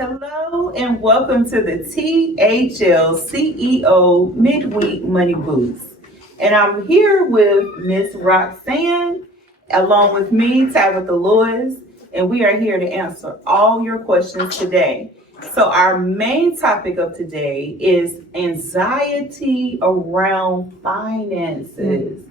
Hello and welcome to the THL CEO Midweek Money Boost. And I'm here with Miss Roxanne, along with me, Tabitha Lewis, and we are here to answer all your questions today. So our main topic of today is anxiety around finances.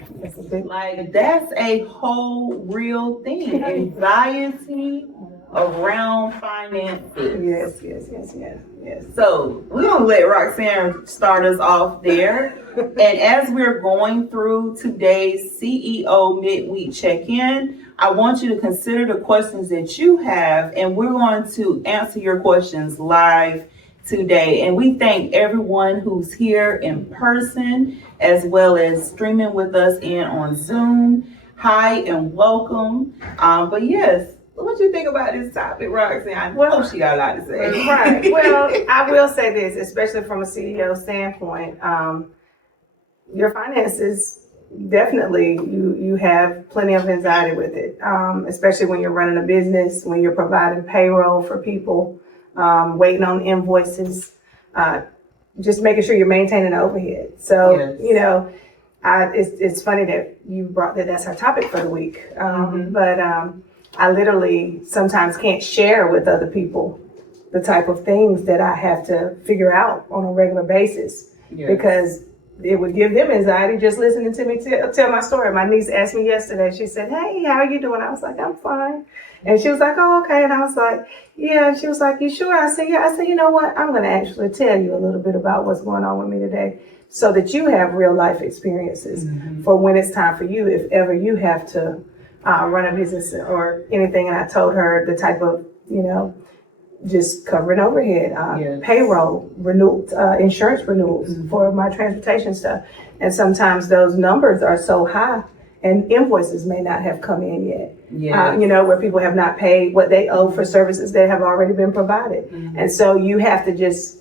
That's a whole real thing. Anxiety around finances. Yes. So we're gonna let Roxanne start us off there. And as we're going through today's CEO midweek check-in, I want you to consider the questions that you have, and we're going to answer your questions live today. And we thank everyone who's here in person as well as streaming with us in on Zoom. Hi and welcome. But yes, what do you think about this topic, Roxanne? I know she got a lot to say. Right. Well, I will say this, especially from a CEO standpoint, your finances, definitely you have plenty of anxiety with it, especially when you're running a business, when you're providing payroll for people, waiting on invoices, just making sure you're maintaining overhead. So, Yes. It's funny that you brought that's our topic for the week. But I literally sometimes can't share with other people the type of things that I have to figure out on a regular basis. Yes. Because it would give them anxiety just listening to me tell my story. My niece asked me yesterday, she said, "Hey, how are you doing?" I was like, "I'm fine." And she was like, "Oh, okay." And I was like, "Yeah." And she was like, "You sure?" I said, "Yeah." I said, "You know what? I'm going to actually tell you a little bit about what's going on with me today so that you have real life experiences for when it's time for you, if ever you have to run a business or anything." And I told her the type of, just covering overhead, Yes. payroll, renewals, insurance renewals for my transportation stuff. And sometimes those numbers are so high and invoices may not have come in yet. Yes. Where people have not paid what they owe for services that have already been provided. And so you have to just,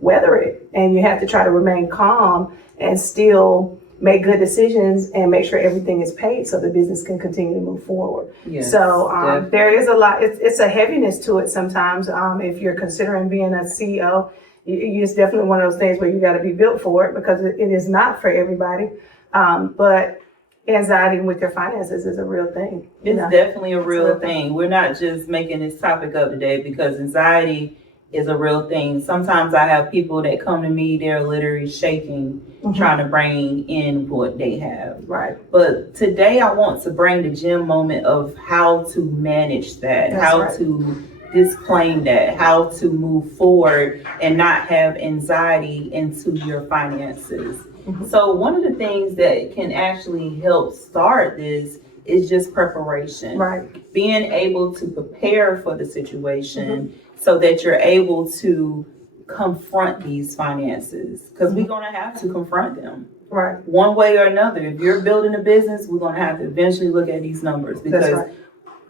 weather it, and you have to try to remain calm and still make good decisions and make sure everything is paid so the business can continue to move forward. Yes, So there is a lot, it's a heaviness to it sometimes. If you're considering being a CEO, it's definitely one of those things where you got to be built for it, because it is not for everybody. But anxiety with your finances is a real thing. It's definitely a real thing. We're not just making this topic up today because anxiety is a real thing. Sometimes I have people that come to me, they're literally shaking, trying to bring in what they have. Right. But today I want to bring the gem moment of how to manage that, to disclaim that, how to move forward and not have anxiety into your finances. So one of the things that can actually help start this is just preparation. Right. Being able to prepare for the situation so that you're able to confront these finances, because we're going to have to confront them. Right. One way or another. If you're building a business, we're going to have to eventually look at these numbers, because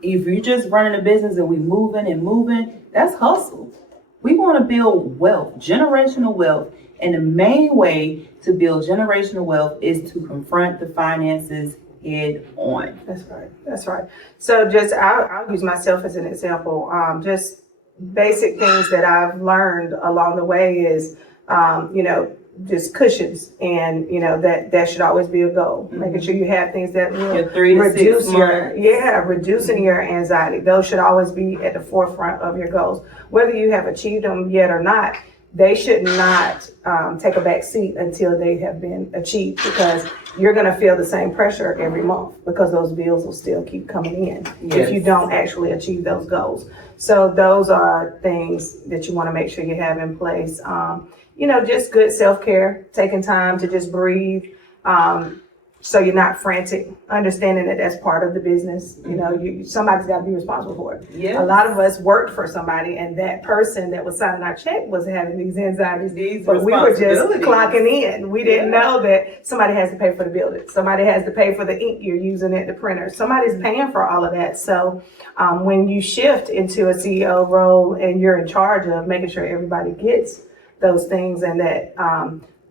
if you're just running a business and we moving, that's hustle. We want to build wealth, generational wealth. And the main way to build generational wealth is to confront the finances head on. That's right. So I'll use myself as an example. Just basic things that I've learned along the way is, just cushions, and that should always be a goal. Making sure you have things that will 3 to 6 reduce months. reducing your anxiety. Those should always be at the forefront of your goals, whether you have achieved them yet or not. They should not take a back seat until they have been achieved, because you're going to feel the same pressure every month, because those bills will still keep coming in if you don't actually achieve those goals. So those are things that you want to make sure you have in place. Just good self-care, taking time to just breathe. So you're not frantic, understanding that that's part of the business. Somebody's got to be responsible for it. Yes. A lot of us worked for somebody, and that person that was signing our check was having these anxieties, but we were just clocking in. We didn't know that somebody has to pay for the building. Somebody has to pay for the ink you're using at the printer. Somebody's paying for all of that. So when you shift into a CEO role and you're in charge of making sure everybody gets those things, and that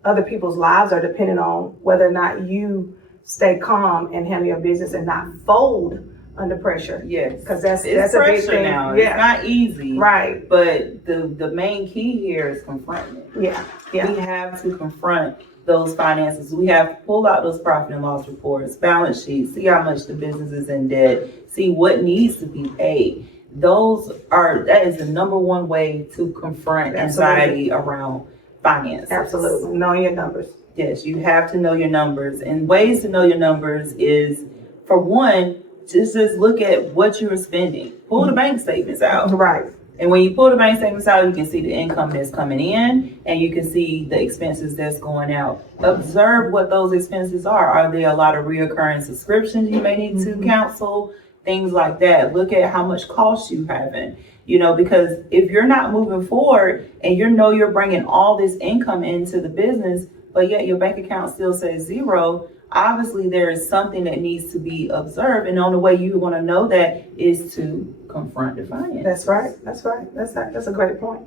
other people's lives are dependent on whether or not you stay calm and handle your business and not fold under pressure. Yes. Because that's It's a big pressure thing. now. Yeah. It's not easy. Right. But the main key here is confronting it. Yeah. Yeah. We have to confront those finances. We have to pull out those profit and loss reports, balance sheets, see how much the business is in debt, see what needs to be paid. That is the number one way to confront anxiety around finances. Absolutely. Knowing your numbers. Yes, you have to know your numbers. And ways to know your numbers is, for one, just look at what you're spending. Pull the bank statements out. Right. And when you pull the bank statements out, you can see the income that's coming in and you can see the expenses that's going out. Observe what those expenses are. Are there a lot of reoccurring subscriptions you may need to cancel? Things like that. Look at how much cost you having. Because if you're not moving forward and you're bringing all this income into the business, but yet your bank account still says zero, obviously there is something that needs to be observed. And the only way you want to know that is to confront the finance. That's right. That's a great point.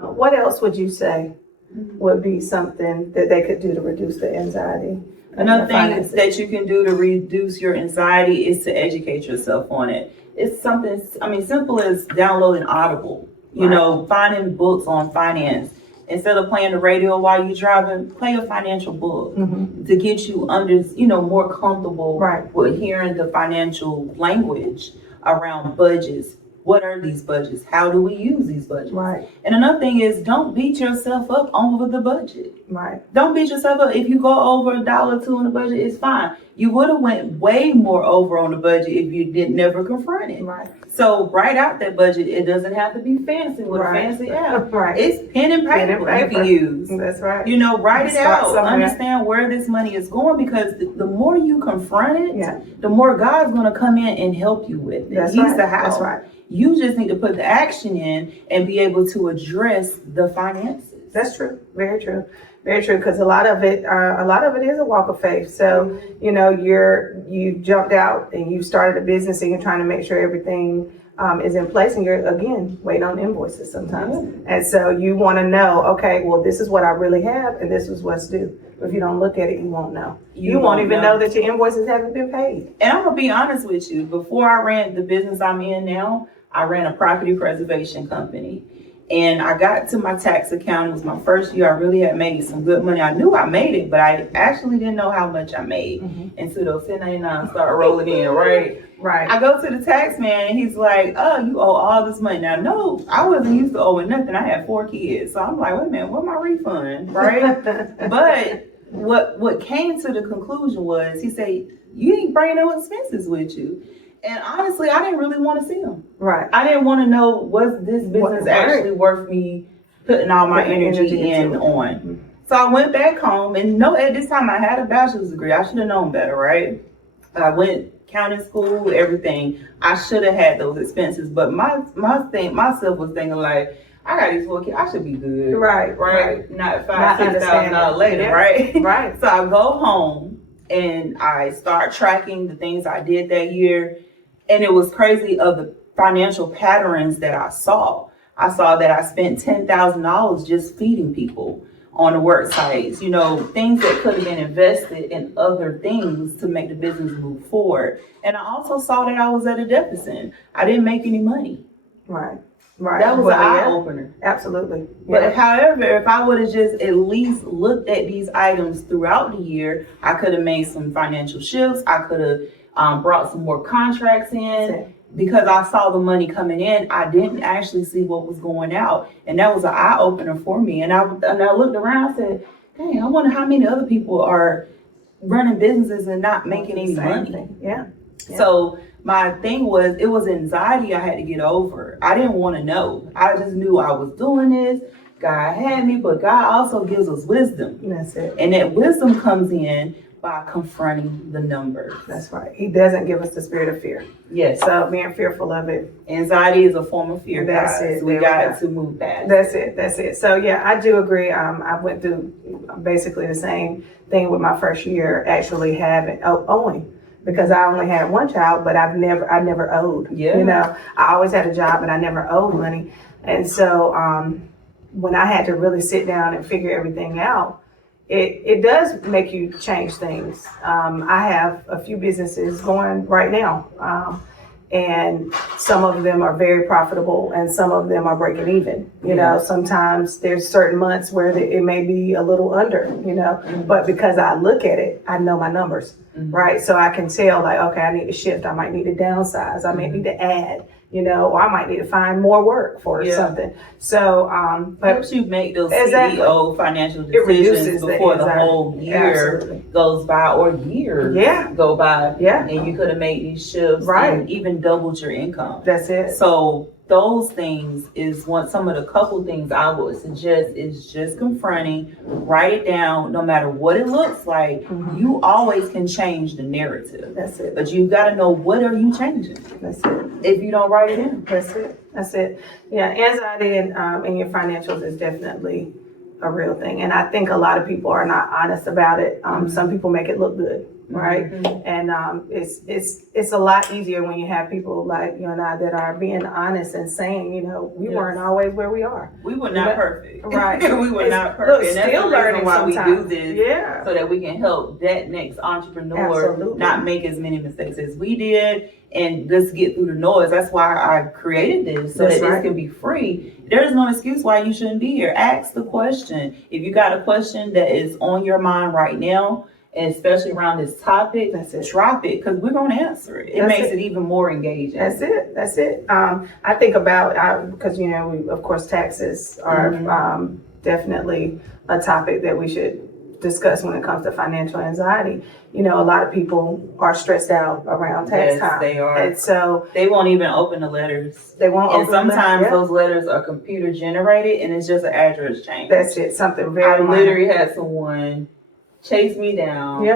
What else would you say would be something that they could do to reduce the anxiety? Another thing that you can do to reduce your anxiety is to educate yourself on it. It's something, simple as downloading Audible, finding books on finance. Instead of playing the radio while you're driving, play a financial book to get you more comfortable with hearing the financial language around budgets. What are these budgets? How do we use these budgets? Right. And another thing is, don't beat yourself up over the budget. Right. Don't beat yourself up. If you go over $1 or $2 on the budget, it's fine. You would have went way more over on the budget if you never confront it. Right. So write out that budget. It doesn't have to be fancy with a fancy app. Right. It's pen and paper you can use. That's right. Write it out. Understand where this money is going, because the more you confront it, the more God's going to come in and help you with it. He's the how. That's right. You just need to put the action in and be able to address the finances. That's true. Very true. Very true. Because a lot of it is a walk of faith. So, you jumped out and you started a business and you're trying to make sure everything is in place, and you're again waiting on invoices sometimes. And so you want to know, okay, well, this is what I really have and this is what's due. If you don't look at it, you won't know. You won't even know that your invoices haven't been paid. And I'm gonna be honest with you. Before I ran the business I'm in now, I ran a property preservation company. And I got to my tax account. It was my first year. I really had made some good money. I knew I made it, but I actually didn't know how much I made until those 1099 started rolling in, right? Right. I go to the tax man and he's like, oh, you owe all this money. Now, no, I wasn't used to owing nothing. I had 4 kids. So I'm like, wait a minute, where's my refund, right? But what came to the conclusion was, he said, you ain't bringing no expenses with you. And honestly, I didn't really want to see them. Right. I didn't want to know, was this business actually worth me putting all my energy in on? So I went back home, and at this time I had a bachelor's degree. I should have known better, right? I went county school, everything. I should have had those expenses, but myself was thinking like, I got these 4 kids, I should be good. Right. Not $5,000-$6,000 later, right? Right. So I go home and I start tracking the things I did that year. And it was crazy of the financial patterns that I saw. I saw that I spent $10,000 just feeding people on the work sites, things that could have been invested in other things to make the business move forward. And I also saw that I was at a deficit. I didn't make any money. Right. That was an eye-opener. Absolutely. But however, if I would have just at least looked at these items throughout the year, I could have made some financial shifts. I could have brought some more contracts in. Because I saw the money coming in, I didn't actually see what was going out. And that was an eye-opener for me. And I looked around and said, dang, I wonder how many other people are running businesses and not making any money. Yeah. So my thing was, it was anxiety I had to get over. I didn't want to know. I just knew I was doing this. God had me, but God also gives us wisdom. That's it. And that wisdom comes in by confronting the numbers. That's right. He doesn't give us the spirit of fear. Yes. So being fearful of it. Anxiety is a form of fear. That's it. So we got to move past. That's it. So yeah, I do agree. I went through basically the same thing with my first year, actually owing. Because I only had one child, but I never owed. Yeah. I always had a job, but I never owed money. And so when I had to really sit down and figure everything out, it does make you change things. I have a few businesses going right now, and some of them are very profitable and some of them are breaking even. You know, sometimes there's certain months where it may be a little under, but because I look at it, I know my numbers, right? So I can tell like, okay, I need to shift. I might need to downsize. I may need to add, or I might need to find more work for something. So, but helps you make those CEO financial decisions before the whole year goes by or years go by. Yeah. And you could have made these shifts and even doubled your income. That's it. So those things is some of the couple things I would suggest is just confronting, write it down, no matter what it looks like. You always can change the narrative. That's it. But you got to know, what are you changing? That's it. If you don't write it in. That's it. Yeah, anxiety in your financials is definitely a real thing. And I think a lot of people are not honest about it. Some people make it look good, right? And it's a lot easier when you have people like you and I that are being honest and saying, we weren't always where we are. We were not perfect. Right. We were not perfect. Look, and that's still the reason learning why sometimes. we do this. So that we can help that next entrepreneur not make as many mistakes as we did. And just get through the noise. That's why I created this, so that this can be free. There's no excuse why you shouldn't be here. Ask the question. If you got a question that is on your mind right now, and especially around this topic, drop it, because we're going to answer it. It makes it even more engaging. That's it. I think about, because, of course, taxes are definitely a topic that we should discuss when it comes to financial anxiety. A lot of people are stressed out around tax time. They are. And so they won't even open the letters. They won't open them. And sometimes those letters are computer generated and it's just an address change. That's it. Something very I literally had someone chase me down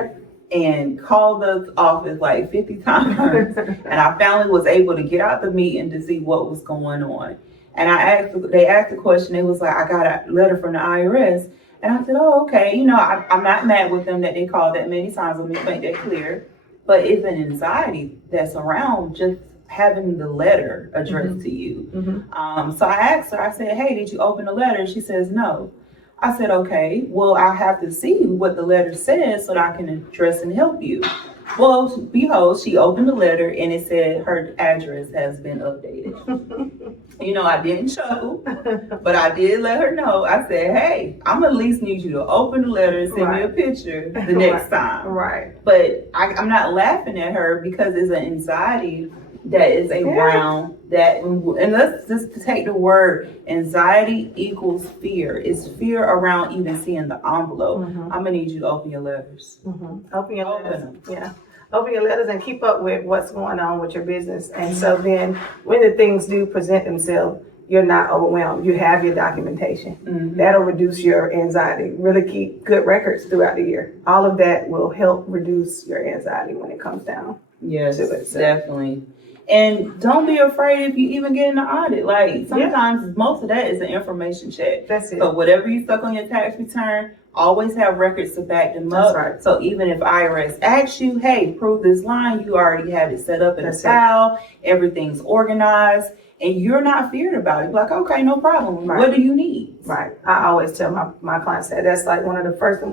and call the office like 50 times. And I finally was able to get out the meeting to see what was going on. And they asked the question. It was like, I got a letter from the IRS. And I said, oh, okay. I'm not mad with them that they called that many times. Let me make that clear. But it's an anxiety that's around just having the letter addressed to you. So I asked her, I said, hey, did you open the letter? She says, no. I said, okay, well, I have to see what the letter says so that I can address and help you. Well, behold, she opened the letter and it said her address has been updated. I didn't chuckle, but I did let her know. I said, hey, I'm at least need you to open the letter and send me a picture the next time. Right. But I'm not laughing at her because it's an anxiety that is around that. And let's just take the word anxiety equals fear. It's fear around even seeing the envelope. I'm going to need you to open your letters. Open your letters. Yeah. Open your letters and keep up with what's going on with your business. And so then when the things do present themselves, you're not overwhelmed. You have your documentation. That'll reduce your anxiety. Really keep good records throughout the year. All of that will help reduce your anxiety when it comes down. Yes, definitely. And don't be afraid if you even get in the audit. Like sometimes most of that is an information check. That's it. So whatever you stuck on your tax return, always have records to back them up. That's right. So even if IRS asks you, hey, prove this line, you already have it set up in a file, everything's organized, and you're not feared about it. Like, okay, no problem. Right. What do you need? Right. I always tell my clients that's like one of the first,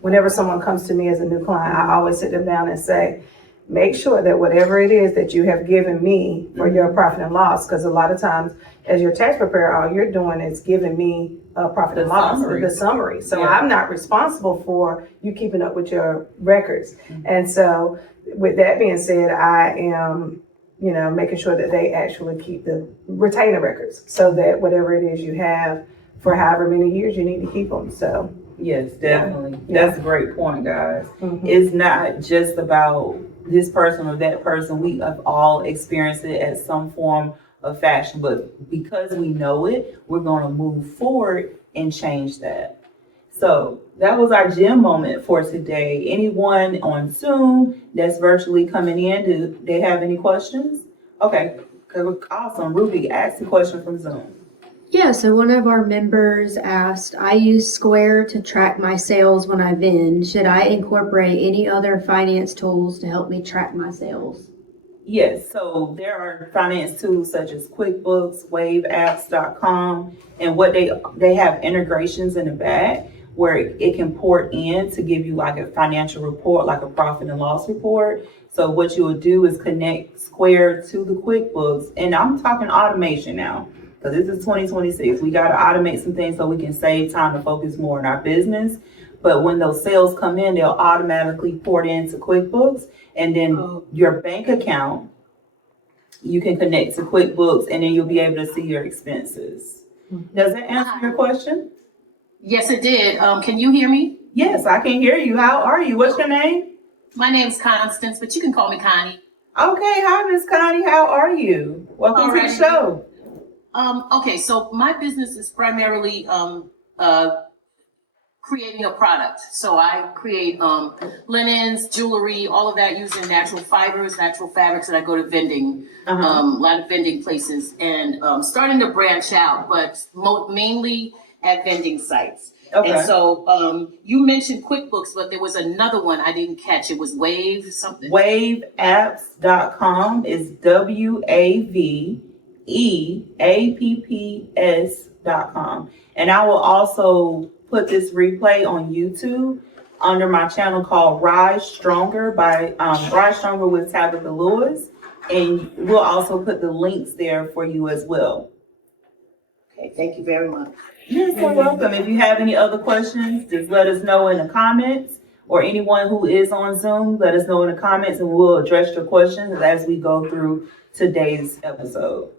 whenever someone comes to me as a new client, I always sit them down and say, make sure that whatever it is that you have given me for your profit and loss, because a lot of times as your tax preparer, all you're doing is giving me a profit and loss, the summary. So I'm not responsible for you keeping up with your records. And so with that being said, I am, making sure that they actually retain the records so that whatever it is you have for however many years you need to keep them. So yes, definitely. That's a great point, guys. It's not just about this person or that person. We have all experienced it at some form of fashion, but because we know it, we're going to move forward and change that. So that was our gym moment for today. Anyone on Zoom that's virtually coming in, do they have any questions? Okay, awesome. Ruby, ask the question from Zoom. Yeah, so one of our members asked, I use Square to track my sales when I vend. Should I incorporate any other finance tools to help me track my sales? Yes, so there are finance tools such as QuickBooks, WaveApps.com, and what they have integrations in the back. where it can port in to give you like a financial report, like a profit and loss report. So what you would do is connect Square to the QuickBooks, and I'm talking automation now, because this is 2026. We got to automate some things so we can save time to focus more on our business. But when those sales come in, they'll automatically port into QuickBooks, and then your bank account, you can connect to QuickBooks, and then you'll be able to see your expenses. Does that answer your question? Yes, it did. Can you hear me? Yes, I can hear you. How are you? What's your name? My name's Constance, but you can call me Connie. Okay, hi, Miss Connie. How are you? Welcome to the show. Okay, so my business is primarily creating a product. So I create linens, jewelry, all of that using natural fibers, natural fabrics, and I go to vending, a lot of vending places, and starting to branch out, but mainly at vending sites. Okay. And so you mentioned QuickBooks, but there was another one I didn't catch. It was Wave something. Waveapps.com is WAVEAPPS.com. And I will also put this replay on YouTube under my channel called Rise Stronger by Rise Stronger with Tabitha Lewis. And we'll also put the links there for you as well. Okay, thank you very much. You're so welcome. If you have any other questions, just let us know in the comments, or anyone who is on Zoom, let us know in the comments, and we'll address your questions as we go through today's episode.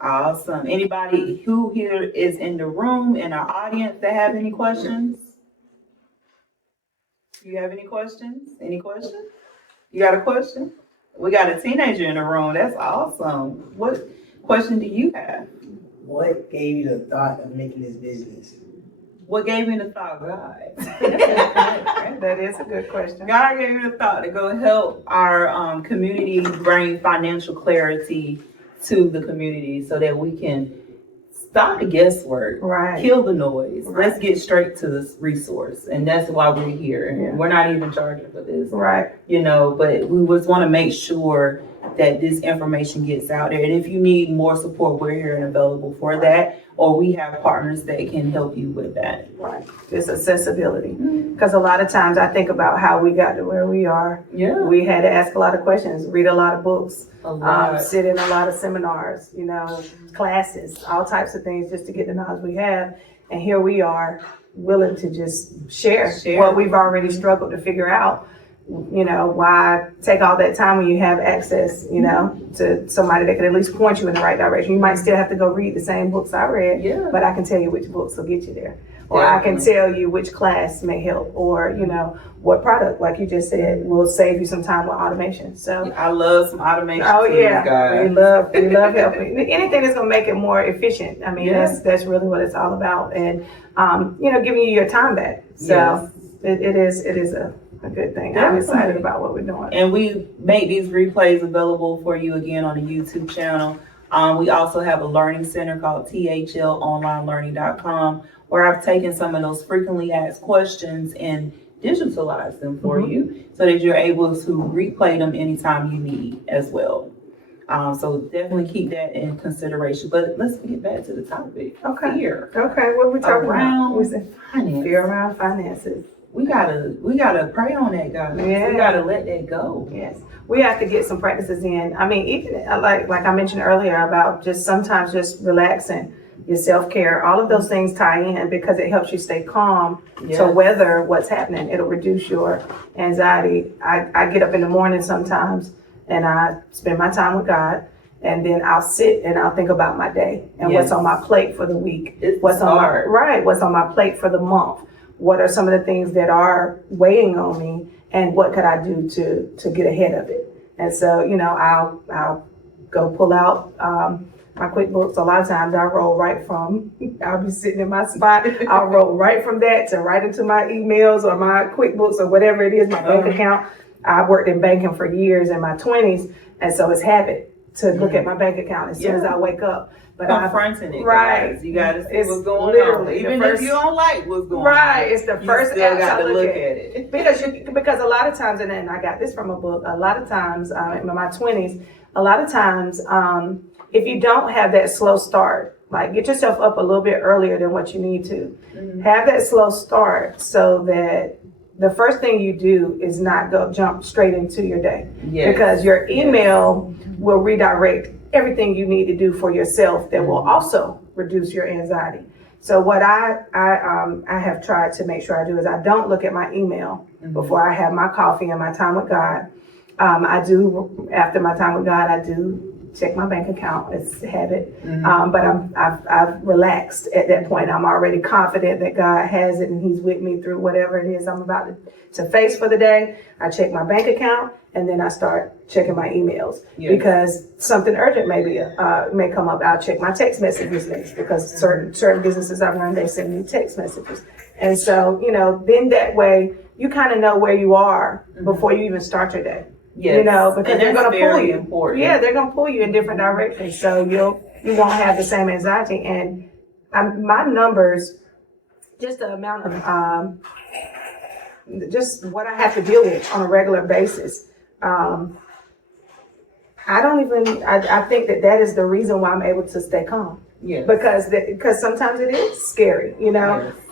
Awesome. Anybody who here is in the room, in our audience, that have any questions? You have any questions? Any questions? You got a question? We got a teenager in the room. That's awesome. What question do you have? What gave you the thought of making this business? What gave me the thought? God. That is a good question. God gave me the thought to go help our community bring financial clarity to the community so that we can stop the guesswork, Right. kill the noise. Right. Let's get straight to this resource. And that's why we're here. And Yeah. we're not even charging for this, Right. but we just want to make sure that this information gets out there. And if you need more support, we're here and available for that. Or we have partners that can help you with that. Right. Just accessibility. Because a lot of times I think about how we got to where we are. Yeah. We had to ask a lot of questions, read a lot of books, A lot. sit in a lot of seminars, classes, all types of things just to get the knowledge we have. And here we are willing to just share what we've already struggled to figure out. Why take all that time when you have access, to somebody that can at least point you in the right direction. You might still have to go read the same books I read, but I can tell you which books will get you there. Or I can tell you which class may help, or, what product, like you just said, will save you some time with automation. So I love some automation. Oh tools, yeah, guys. we love helping. Anything that's gonna make it more efficient. I mean, that's really what it's all about, and giving you your time back. So it is a good thing. I'm excited about what we're doing. And we make these replays available for you again on the YouTube channel. We also have a learning center called thlonlinelearning.com, where I've taken some of those frequently asked questions and digitalized them for you so that you're able to replay them anytime you need as well. So definitely keep that in consideration. But let's get back to the topic. Okay. Fear. Okay, what are we talking Around about? We said finance. fear around finances. We gotta pray on that, guys. Yeah. We gotta let that go. Yes, we have to get some practices in. I mean, even like I mentioned earlier about just sometimes just relaxing, your self-care, all of those things tie in because it helps you stay calm to weather what's happening. It'll reduce your anxiety. I get up in the morning sometimes and I spend my time with God, and then I'll sit and I'll think about my day and what's on my plate for the week. What's on my plate for the month. What are some of the things that are weighing on me, and what could I do to get ahead of it? And so, I'll go pull out my QuickBooks. A lot of times I'll be sitting in my spot. I'll roll right from that to right into my emails or my QuickBooks or whatever it is, my bank account. I worked in banking for years in my 20s, and so it's habit to look at my bank account as soon as I wake up. But confronting it, right? Guys. You gotta see what's going on, even if you don't like what's going on. Right, it's the first you app got to look at it because a lot of times, and I got this from a book. A lot of times in my 20s, a lot of times if you don't have that slow start, Like, get yourself up a little bit earlier than what you need to. Have that slow start so that the first thing you do is not jump straight into your day. Yes. Because your email will redirect everything you need to do for yourself that will also reduce your anxiety. So what I have tried to make sure I do is I don't look at my email before I have my coffee and my time with God. I do, after my time with God, I do check my bank account. It's a habit. But I've relaxed at that point. I'm already confident that God has it and He's with me through whatever it is I'm about to face for the day. I check my bank account and then I start checking my emails because something urgent may come up. I'll check my text messages next because certain businesses I've learned, they send me text messages. And so, then that way you kind of know where you are before you even start your day. Yes. Because they're going to pull you. Important. Yeah, they're going to pull you in different directions. So you won't have the same anxiety. And my numbers, just the amount of, just what I have to deal with on a regular basis. I think that is the reason why I'm able to stay calm. Yes. Because sometimes it is scary,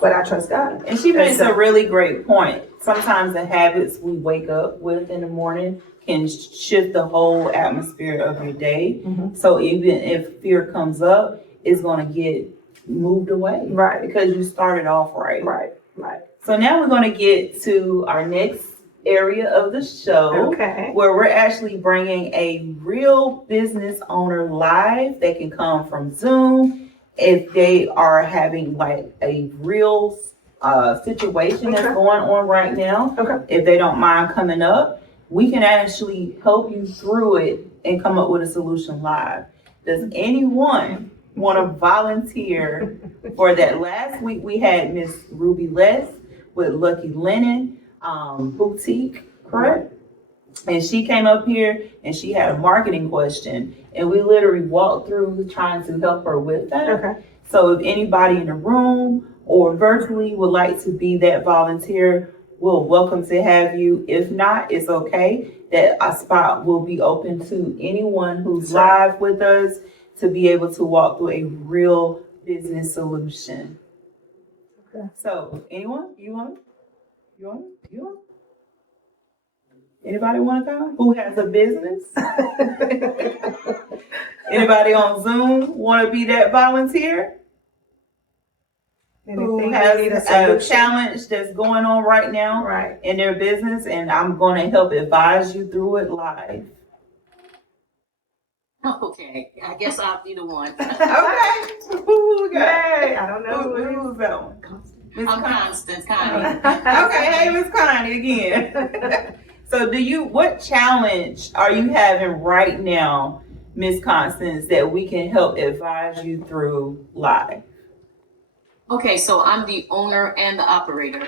but I trust God. And she makes a really great point. Sometimes the habits we wake up with in the morning can shift the whole atmosphere of your day. So even if fear comes up, it's going to get moved away. Right. Because you started off right. Right. So now we're going to get to our next area of the show, where we're actually bringing a real business owner live. They can come from Zoom if they are having like a real situation that's going on right now. If they don't mind coming up, we can actually help you through it and come up with a solution live. Does anyone want to volunteer for that? Last week we had Miss Ruby Les with Lucky Linen Boutique, correct? And she came up here and she had a marketing question, and we literally walked through trying to help her with that. So if anybody in the room or virtually would like to be that volunteer, we're welcome to have you. If not, it's okay. That a spot will be open to anyone who's live with us to be able to walk through a real business solution. So anyone? You want? Anybody want to come? Who has a business? Anybody on Zoom want to be that volunteer? Who has a challenge that's going on right now in their business, and I'm going to help advise you through it live. Okay, I guess I'll be the one. Okay. Who we got? I don't know who's that one? I'm Constance, Connie. Okay, hey, Miss Connie again. So what challenge are you having right now, Miss Constance, that we can help advise you through live? Okay, so I'm the owner and the operator.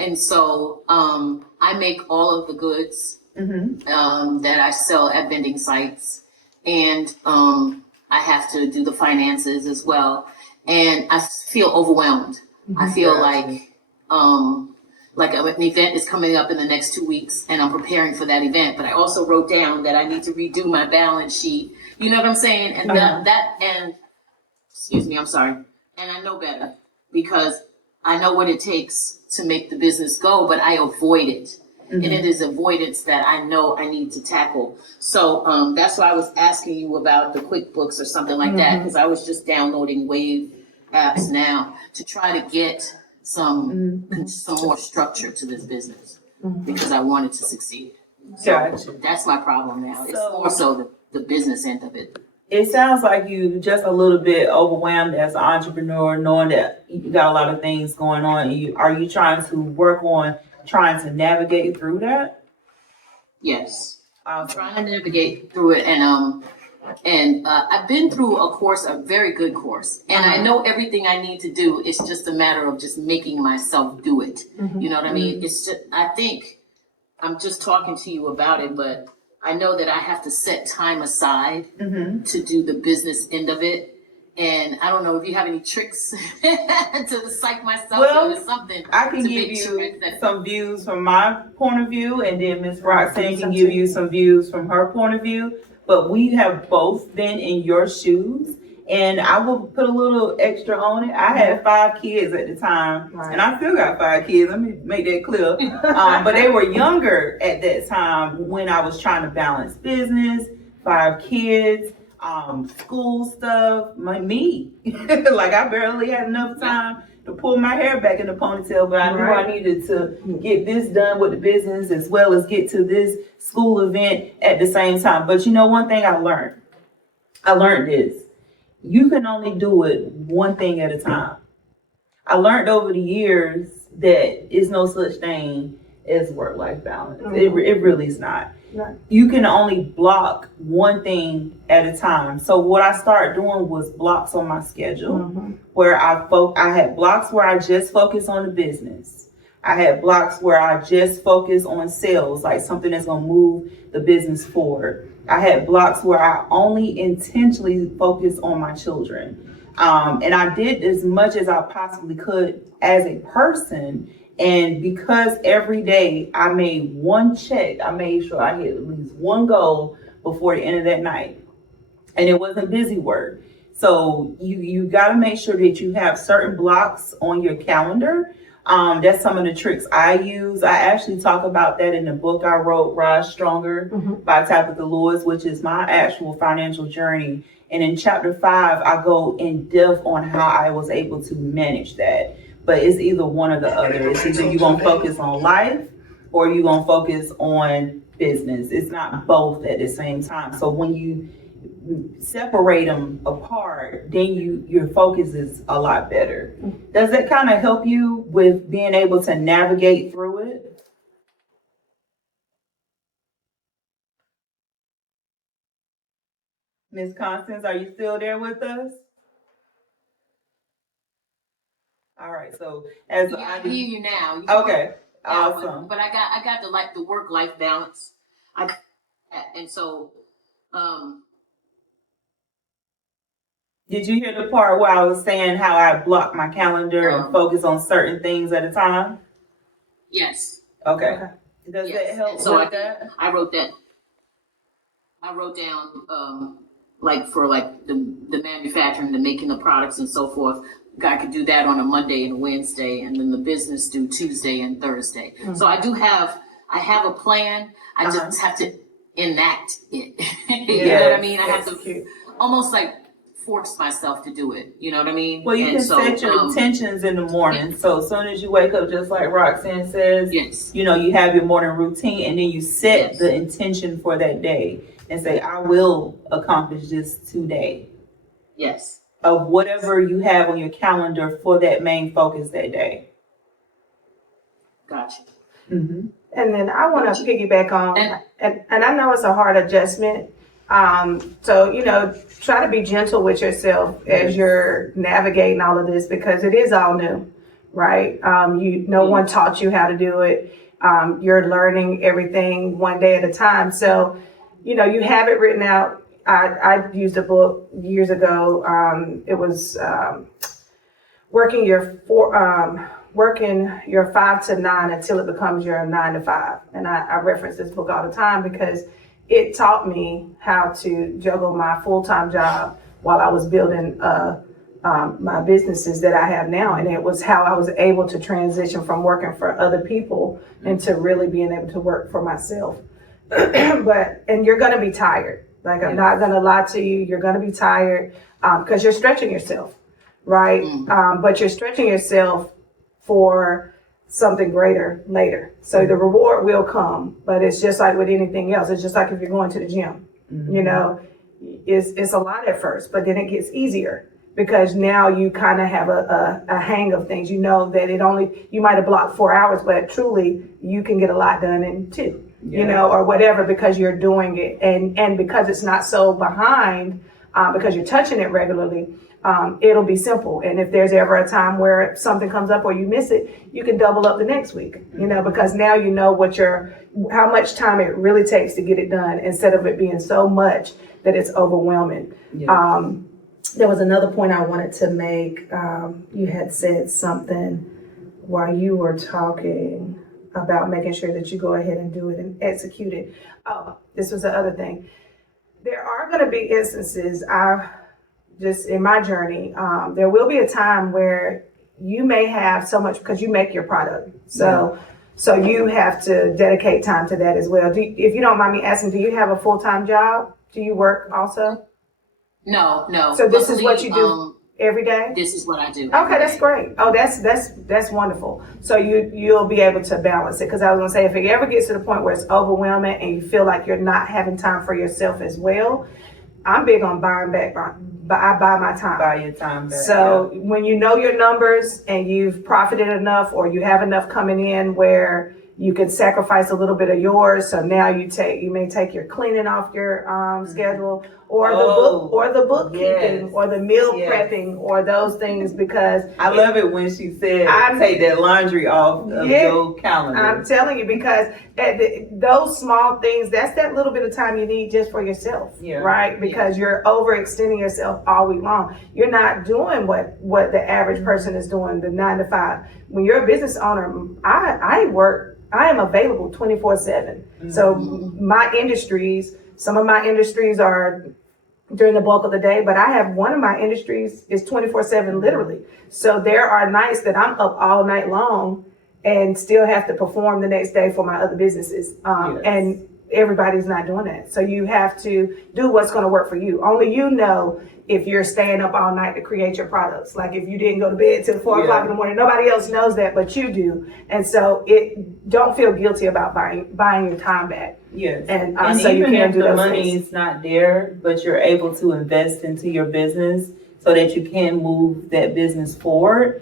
And so I make all of the goods that I sell at vending sites. And I have to do the finances as well. And I feel overwhelmed. I feel like an event is coming up in the next 2 weeks and I'm preparing for that event. But I also wrote down that I need to redo my balance sheet. You know what I'm saying? And excuse me, I'm sorry. And I know better because I know what it takes to make the business go, but I avoid it. And it is avoidance that I know I need to tackle. So that's why I was asking you about the QuickBooks or something like that, because I was just downloading Wave apps now to try to get some more structure to this business because I wanted to succeed. So that's my problem now. It's more so the business end of it. It sounds like you just a little bit overwhelmed as an entrepreneur, knowing that you got a lot of things going on. Are you trying to work on trying to navigate through that? Yes, I'm trying to navigate through it, and I've been through a very good course, and I know everything I need to do. It's just a matter of just making myself do it. You know what I mean? It's just, I think I'm just talking to you about it, but I know that I have to set time aside to do the business end of it. And I don't know if you have any tricks to psych myself or something. I can give you some views from my point of view, and then Ms. Roxanne can give you some views from her point of view. But we have both been in your shoes, And I will put a little extra on it. I had 5 kids at the time, Right. and I still got 5 kids. Let me make that clear. But they were younger at that time when I was trying to balance business, 5 kids, school stuff, me. Like I barely had enough time to pull my hair back in the ponytail, but I knew I needed to get this done with the business as well as get to this school event at the same time. But you know, one thing I learned this. You can only do it one thing at a time. I learned over the years that is no such thing as work-life balance. It really is not. Right. You can only block one thing at a time. So what I started doing was blocks on my schedule, where I had blocks where I just focus on the business. I had blocks where I just focus on sales, like something that's gonna move the business forward. I had blocks where I only intentionally focus on my children. And I did as much as I possibly could as a person. And because every day I made one check, I made sure I hit at least one goal before the end of that night. And it wasn't busy work. So you got to make sure that you have certain blocks on your calendar. That's some of the tricks I use. I actually talk about that in the book I wrote, Rise Stronger by Tabitha Lewis, which is my actual financial journey. And in chapter 5, I go in depth on how I was able to manage that. But it's either one or the other. It's either you're going to focus on life or you're going to focus on business. It's not both at the same time. So when you separate them apart, then your focus is a lot better. Does that kind of help you with being able to navigate through it? Ms. Constance, are you still there with us? All right, so as I hear you now. Okay, Yeah, awesome. but I got the work-life balance. And so Did you hear the part where I was saying how I block my calendar and focus on certain things at a time? yes. Okay. Does Yes. that help And so with that? I wrote down like for like the manufacturing, the making the products and so forth. I could do that on a Monday and a Wednesday, and then the business do Tuesday and Thursday. So I have a plan. I just have to enact it. You know what I mean? I have to almost like force myself to do it. You know what I mean? Well, you can set your intentions in the morning. Yeah. So as soon as you wake up, just like Roxanne says, yes, you know, you have your morning routine, and then you set the intention for that day and say, I will accomplish this today. Yes. Of whatever you have on your calendar for that main focus that day. Gotcha. And then I want to piggyback on, and I know it's a hard adjustment. So, you know, try to be gentle with yourself as you're navigating all of this, because it is all new, right? No one taught you how to do it. You're learning everything one day at a time. So, you know, you have it written out. I used a book years ago. It was working your 5 to 9 until it becomes your 9 to 5. And I reference this book all the time because it taught me how to juggle my full-time job while I was building my businesses that I have now. And it was how I was able to transition from working for other people into really being able to work for myself. And you're going to be tired. Like, I'm not going to lie to you. You're going to be tired because you're stretching yourself, right? But you're stretching yourself for something greater later. So the reward will come, but it's just like with anything else. It's just like if you're going to the gym, you know, it's a lot at first, but then it gets easier because now you kind of have a hang of things. You know that you might have blocked 4 hours, but truly you can get a lot done in 2. You know, or whatever, because you're doing it. And because it's not so behind, because you're touching it regularly, it'll be simple. And if there's ever a time where something comes up or you miss it, you can double up the next week, you know, because now you know how much time it really takes to get it done instead of it being so much that it's overwhelming. Yeah. There was another point I wanted to make. You had said something while you were talking about making sure that you go ahead and do it and execute it. Oh, this was the other thing. There are going to be instances, just in my journey, there will be a time where you may have so much because you make your product. So you have to dedicate time to that as well. If you don't mind me asking, do you have a full-time job? Do you work also? No. So this is what Luckily, you do every day? This is what I do. Okay, that's great. Oh, that's wonderful. So you'll be able to balance it. Because I was gonna say, if it ever gets to the point where it's overwhelming and you feel like you're not having time for yourself as well, I'm big on buying back. I buy my time. Buy your time back. So when you know your numbers and you've profited enough, or you have enough coming in where you can sacrifice a little bit of yours. So now you may take your cleaning off your schedule, or the bookkeeping, or the meal prepping, or those things, because I love it when she said, take that laundry off of your calendar. I'm telling you, because those small things, that's that little bit of time you need just for yourself, right? Because you're overextending yourself all week long. You're not doing what the average person is doing, the 9 to 5. When you're a business owner, I am available 24/7. So some of my industries are during the bulk of the day, but I have one of my industries is 24/7 literally. So there are nights that I'm up all night long and still have to perform the next day for my other businesses. And everybody's not doing that. So you have to do what's going to work for you. Only you know if you're staying up all night to create your products. Like if you didn't go to bed till 4 o'clock in the morning, nobody else knows that, but you do. And so don't feel guilty about buying your time back. Yes. And so you even can if do the those money things. is not there, but you're able to invest into your business so that you can move that business forward,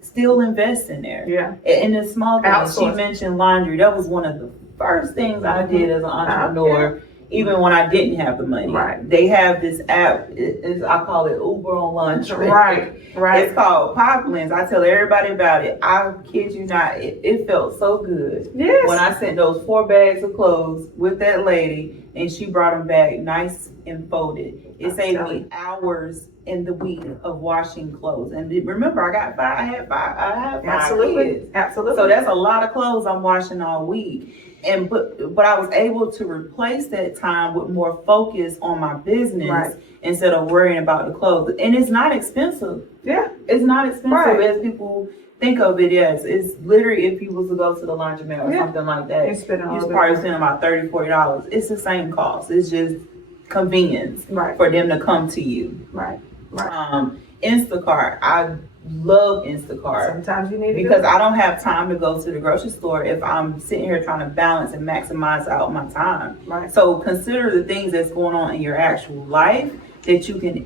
still invest in there. Yeah. And the small things, Outsource. she mentioned laundry. That was one of the first things I did as an entrepreneur, even when I didn't have the money. Right. They have this app, I call it Uber on laundry. Right. It's called Poplins. I tell everybody about it. I kid you not, it felt so good. Yes. When I sent those 4 bags of clothes with that lady and she brought them back nice and folded. It saved me hours in the week of washing clothes. And remember, I had five kids. Absolutely. So that's a lot of clothes I'm washing all week. But I was able to replace that time with more focus on my business instead of worrying about the clothes. And it's not expensive. Yeah. It's not expensive as people think of it as. It's literally, if you was to go to the laundromat or something like that, you probably spend about $30, $40. It's the same cost. It's just convenience for them to come to you. Right. Instacart. I love Instacart. Sometimes you need because I don't have time to go to the grocery store if I'm sitting here trying to balance and maximize out my time. Right. So consider the things that's going on in your actual life that you can,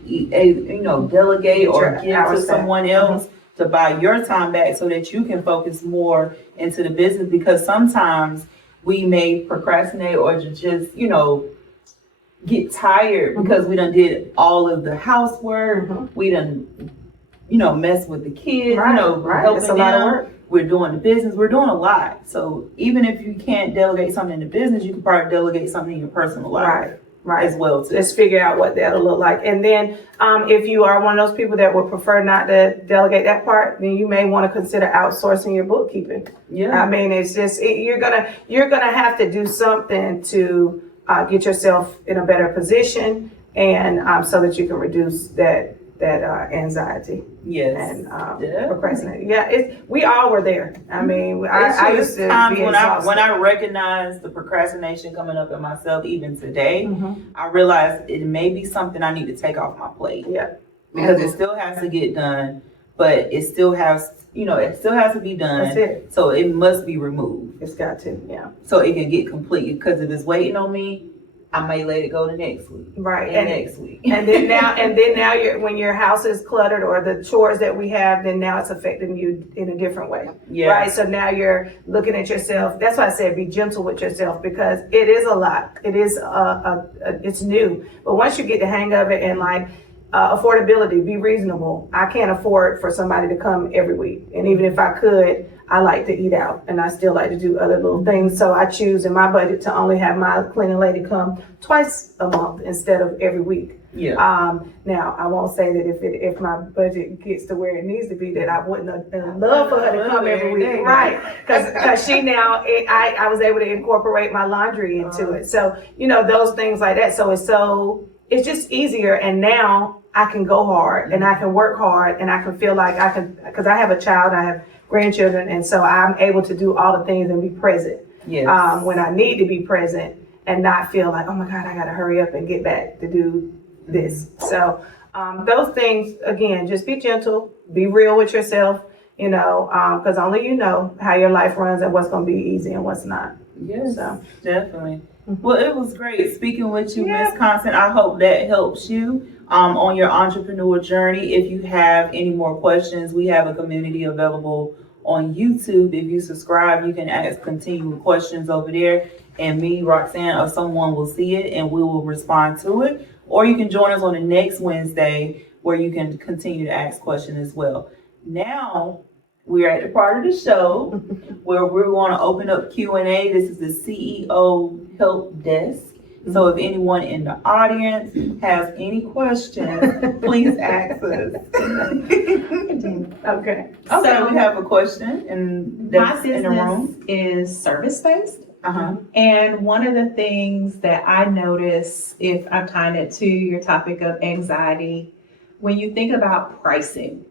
delegate or give to someone else to buy your time back so that you can focus more into the business. Because sometimes we may procrastinate or just, get tired because we done did all of the housework. We done mess with the kids, helping It's a lot of work. We're doing the business. We're doing a lot. So even if you can't delegate something in the business, you can probably delegate something in your personal life as well too. Just figure out what that'll look like. And then if you are one of those people that would prefer not to delegate that part, then you may want to consider outsourcing your bookkeeping. Yeah. I mean, it's just, you're gonna have to do something to get yourself in a better position and so that you can reduce that anxiety. Yes. And procrastinating. Yeah, we all were there. I mean, I used to be exhausted. When I recognized the procrastination coming up in myself, even today, I realized it may be something I need to take off my plate. Yeah. Because it still has to get done, but it still has, it still has to be done. That's it. So it must be removed. It's got to, yeah. So it can get complete. Because if it's waiting on me, I may let it go to next week. Right. And next week. And then now when your house is cluttered or the chores that we have, then now it's affecting you in a different way. Yeah. Right. So now you're looking at yourself. That's why I said be gentle with yourself, because it is a lot. It is it's new. But once you get the hang of it and affordability, be reasonable. I can't afford for somebody to come every week. And even if I could, I like to eat out and I still like to do other little things. So I choose in my budget to only have my cleaning lady come twice a month instead of every week. Yeah. Now I won't say that if my budget gets to where it needs to be, that I wouldn't love for her to come every week. Right. Because she now, I was able to incorporate my laundry into it. So, those things like that. So it's just easier. And now I can go hard and I can work hard and I can feel like I can, because I have a child, I have grandchildren, and so I'm able to do all the things and be present when I need to be present and not feel like, oh my God, I got to hurry up and get back to do this. So those things, again, just be gentle, be real with yourself, you know, because only you know how your life runs and what's going to be easy and what's not. Yes, So. definitely. Well, it was great speaking with you, Miss Constant. I hope that helps you on your entrepreneur journey. If you have any more questions, we have a community available on YouTube. If you subscribe, you can ask continual questions over there, and me, Roxanne, or someone will see it and we will respond to it. Or you can join us on the next Wednesday where you can continue to ask questions as well. Now, we're at the part of the show where we're going to open up Q&A. This is the CEO Help Desk. So if anyone in the audience has any questions, please ask us. Okay. So we have a question and My that's in the room. business is service-based. Uh-huh. And one of the things that I notice, if I'm tying it to your topic of anxiety, when you think about pricing,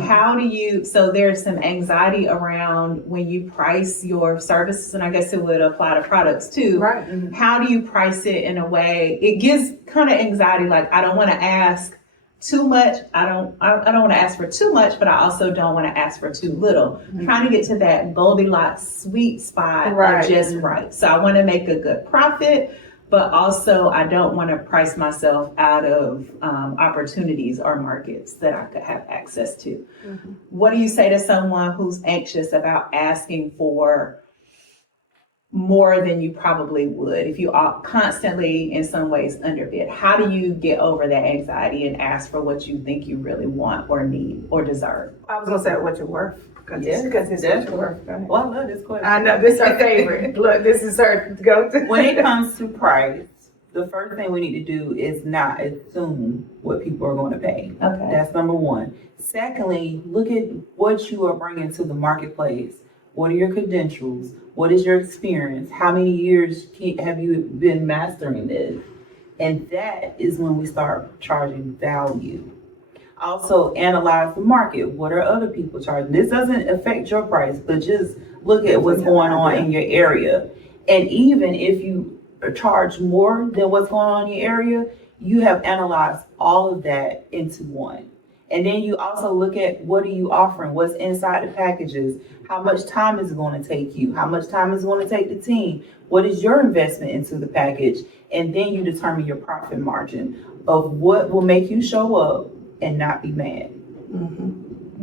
how do you, so there's some anxiety around when you price your services, and I guess it would apply to products too. Right. How do you price it in a way, it gives kind of anxiety, like I don't want to ask too much. I don't want to ask for too much, but I also don't want to ask for too little. Trying to get to that Goldilocks sweet spot Right. of just right. So I want to make a good profit, but also I don't want to price myself out of opportunities or markets that I could have access to. What do you say to someone who's anxious about asking for more than you probably would if you are constantly in some ways underbid? How do you get over that anxiety and ask for what you think you really want or need or deserve? I was going to say what you're worth. Because Yes, it's what you're worth. Go ahead. Well, I love this question. I know, this is her favorite. Look, this is her go-to. When it comes to price, the first thing we need to do is not assume what people are going to pay. Okay. That's number one. Secondly, look at what you are bringing to the marketplace. What are your credentials? What is your experience? How many years have you been mastering this? And that is when we start charging value. Also, analyze the market. What are other people charging? This doesn't affect your price, but just look at what's going on in your area. And even if you charge more than what's going on in your area, you have analyzed all of that into one. And then you also look at what are you offering? What's inside the packages? How much time is it going to take you? How much time is it going to take the team? What is your investment into the package? And then you determine your profit margin of what will make you show up and not be mad.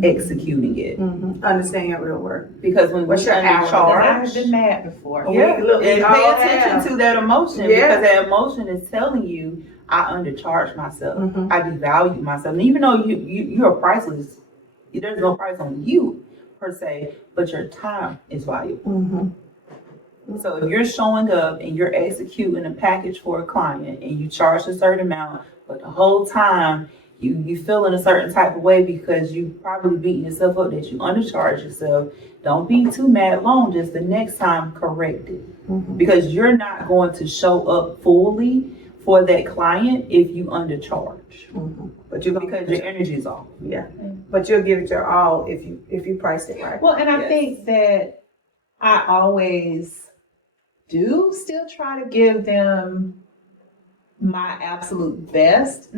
Executing it. Understand your real worth. Because when What's we're your hour? I've undercharged, been mad before. yeah, Look, we and all pay attention have. to that emotion Yeah. because that emotion is telling you I undercharge myself. I devalue myself. And even though you're priceless, there's no price on you per se, but your time is valuable. So if you're showing up and you're executing a package for a client and you charge a certain amount, but the whole time you feel in a certain type of way because you probably beating yourself up that you undercharge yourself, don't be too mad long. Just the next time correct it. Because you're not going to show up fully for that client if you undercharge. But you're Because your energy is off. yeah. But you'll give it your all if you price it right. Well, and I Yes. think that I always do still try to give them my absolute best.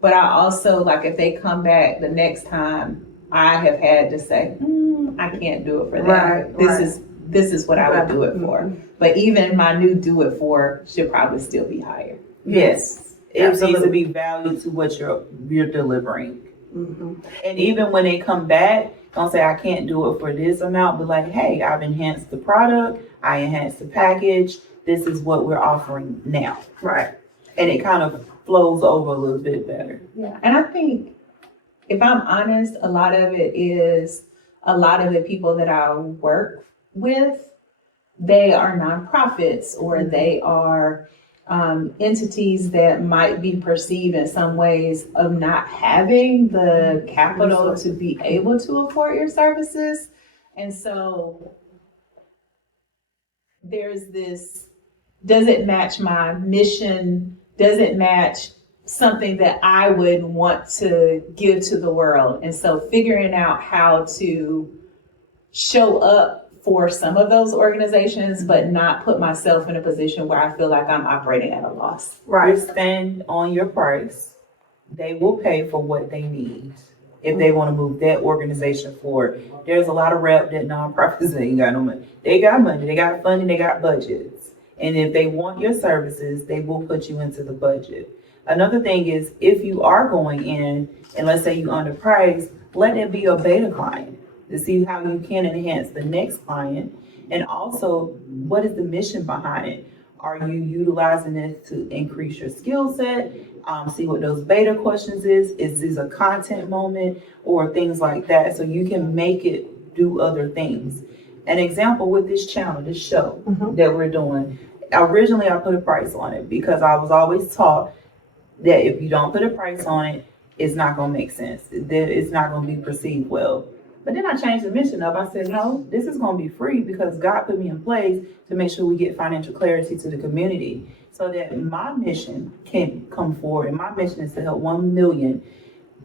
But I also, like, if they come back the next time, I have had to say, I can't do it for that. Right, This is what I would do it for. But even my new do it for should probably still be higher. Yes. It needs to Absolutely. be valued to what you're delivering. And even when they come back, don't say I can't do it for this amount, but like, hey, I've enhanced the product, I enhanced the package, this is what we're offering now. Right. And it kind of flows over a little bit better. Yeah. And I think, if I'm honest, a lot of the people that I work with, they are nonprofits or they are entities that might be perceived in some ways of not having the capital to be able to afford your services. And so there's this, does it match my mission? Does it match something that I would want to give to the world. And so figuring out how to show up for some of those organizations, but not put myself in a position where I feel like I'm operating at a loss. Right. You stand on your price. They will pay for what they need if they want to move that organization forward. There's a lot of rep that nonprofits ain't got no money. They got money, they got funding, they got budgets. And if they want your services, they will put you into the budget. Another thing is, if you are going in and let's say you underpriced, let it be a beta client to see how you can enhance the next client. And also, what is the mission behind it? Are you utilizing it to increase your skill set? See what those beta questions is. Is this a content moment or things like that? So you can make it do other things. An example with this channel, this show that we're doing. Originally, I put a price on it because I was always taught that if you don't put a price on it, it's not going to make sense. It's not going to be perceived well. But then I changed the mission up. I said, no, this is going to be free because God put me in place to make sure we get financial clarity to the community so that my mission can come forward. And my mission is to help 1 million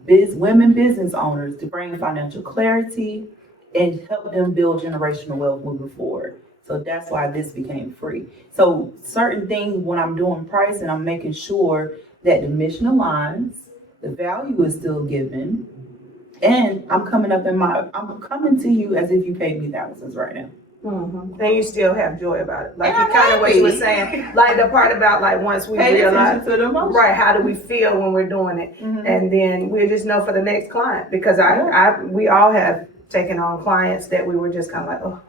women business owners to bring financial clarity and help them build generational wealth moving forward. So that's why this became free. So certain things when I'm doing pricing, I'm making sure that the mission aligns, the value is still given, and I'm coming to you as if you paid me thousands right now. And you still have joy about it. Like And you kind of what you were happy. saying, like the part about like once we Pay realize, attention to the emotion. right, how do we feel when we're doing it? And then we just know for the next client because we all have taken on clients that we were just kind of like, oh,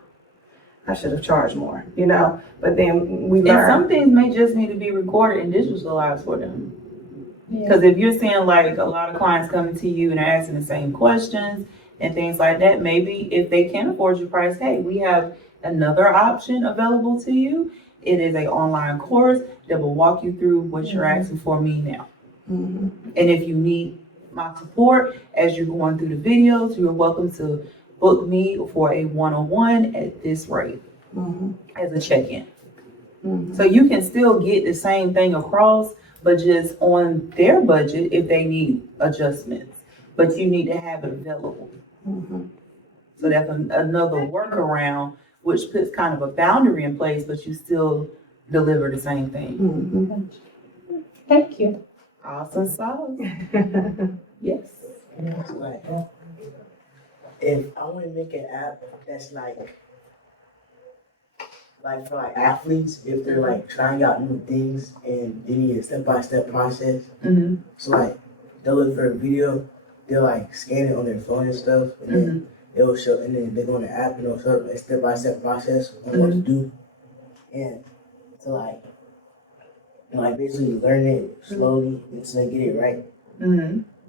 I should have charged more, you know, but then we And learn. some things may just need to be recorded and digitalized for them. Because if you're seeing like a lot of clients coming to you and they're asking the same questions and things like that, maybe if they can afford your price, hey, we have another option available to you. It is an online course that will walk you through what you're asking for me now. And if you need my support as you're going through the videos, you're welcome to book me for a one-on-one at this rate as a check-in. So you can still get the same thing across, but just on their budget if they need adjustments. But you need to have it available. So that's another workaround, which puts kind of a boundary in place, but you still deliver the same thing. Thank you. Awesome sauce. Yes. Like, if I want to make an app that's like for like athletes, if they're like trying out new things and they need a step-by-step process. So like they'll look for a video, they'll like scan it on their phone and stuff, and then it'll show, and then they go on the app and it'll show a step-by-step process on what to do, and to like basically learn it slowly until they get it right.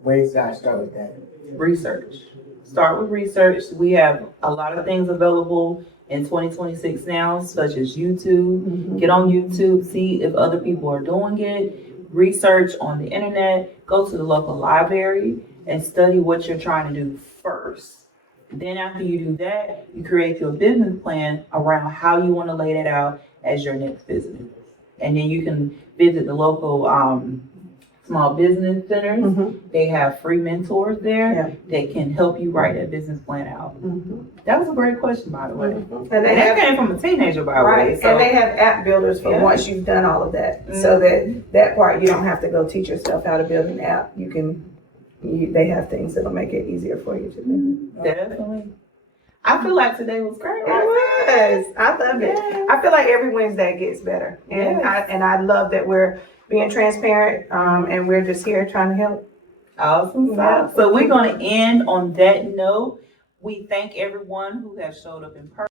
Where should I start with that? Research. Start with research. We have a lot of things available in 2026 now, such as YouTube. Get on YouTube, see if other people are doing it. Research on the internet. Go to the local library and study what you're trying to do first. Then after you do that, you create your business plan around how you want to lay that out as your next business. And then you can visit the local small business centers. They have free mentors there that can help you write that business plan out. That was a great question, by the way. And And they that have, came from a teenager, by the right, way. So. and they have app builders for once you've done all of that. So that part, you don't have to go teach yourself how to build an app. They have things that'll make it easier for you to do. Definitely. I feel like today was great. It was. I love it. Yeah. I feel like every Wednesday gets better. And I love that we're being transparent, and we're just here trying to help. Awesome. So we're going to end on that note. We thank everyone who has showed up in person.